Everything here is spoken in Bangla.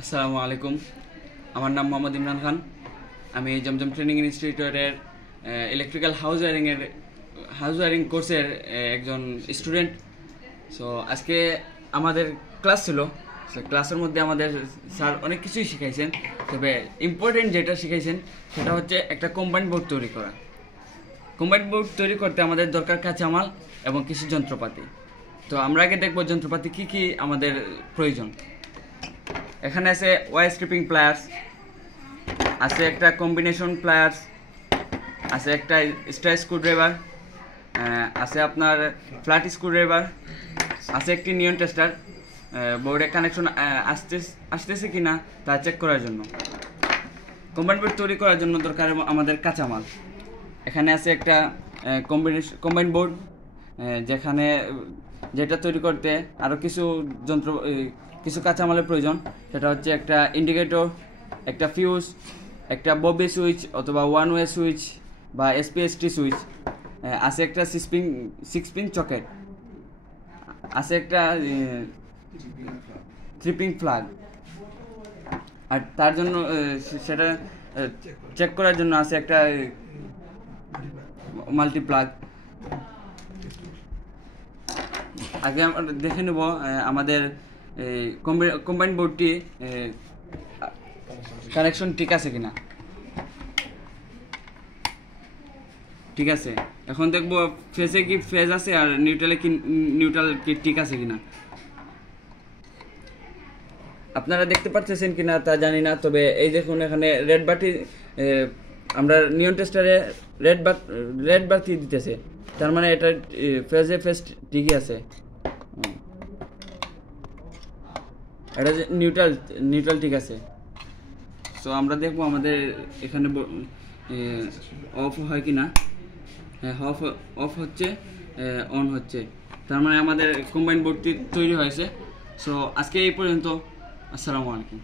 আসসালামু আলাইকুম। আমার নাম মোহাম্মদ ইমরান খান। আমি জমজম ট্রেনিং ইনস্টিটিউটের ইলেকট্রিক্যাল হাউস ওয়ারিং কোর্সের একজন স্টুডেন্ট। সো আজকে আমাদের ক্লাস ছিল। ক্লাসের মধ্যে আমাদের স্যার অনেক কিছুই শিখাইছেন, তবে ইম্পর্টেন্ট যেটা শিখাইছেন সেটা হচ্ছে একটা কম্বাইন্ড বোর্ড তৈরি করা। কম্বাইন্ড বোর্ড তৈরি করতে আমাদের দরকার কাঁচামাল এবং কিছু যন্ত্রপাতি। তো আমরা আগে দেখব যন্ত্রপাতি কী কী আমাদের প্রয়োজন। এখানে আছে ওয়ার স্ট্রিপিং প্লায়ার্স, আছে একটা কম্বিনেশন প্লায়ার্স, আছে একটা স্ট্রাই স্ক্রুড্রাইভার, আছে আপনার ফ্ল্যাট স্ক্রুড্রাইভার, আছে একটি নিয়ন টেস্টার বোর্ডে কানেকশন আসতেছে কি না তা চেক করার জন্য। কম্বাইন্ড বোর্ড তৈরি করার জন্য দরকার আমাদের কাঁচামাল। এখানে আছে একটা কম্বাইন্ড বোর্ড, যেটা তৈরি করতে আরও কিছু কাঁচামালের প্রয়োজন। সেটা হচ্ছে একটা ইন্ডিকেটর, একটা ফিউজ, একটা ববি সুইচ অথবা ওয়ান ওয়ে সুইচ বা এসপিএসটি সুইচ, আছে একটা সিক্স পিন সকেট, আছে একটা 3 পিন ফ্ল্যাগ, আর তার জন্য সেটা চেক করার জন্য আছে একটা মাল্টিপ্লাগ। আগে আমরা দেখে নেব আমাদের কম্বাইন্ড বোর্ডটি কানেকশন ঠিক আছে কিনা। ঠিক আছে, এখন দেখব ফেজে কি ফেজ আছে আর নিউট্রাল কি ঠিক আছে কিনা। আপনারা দেখতে পাচ্ছেন কিনা তা জানি না, তবে এই দেখুন এখানে রেড বাতি, আমরা নিয়ন টেস্টারে রেড বাতি দিতেছে, তার মানে এটা ফেজ ঠিকই আছে। এটা নিউট্রাল ঠিক আছে। সো আমরা দেখবো আমাদের এখানে অফ হয় কি না। হ্যাঁ, অফ হচ্ছে, অন হচ্ছে, তার মানে আমাদের কম্বাইন্ড বোর্ডটি তৈরি হয়েছে। সো আজকে এই পর্যন্ত। আসসালামু আলাইকুম।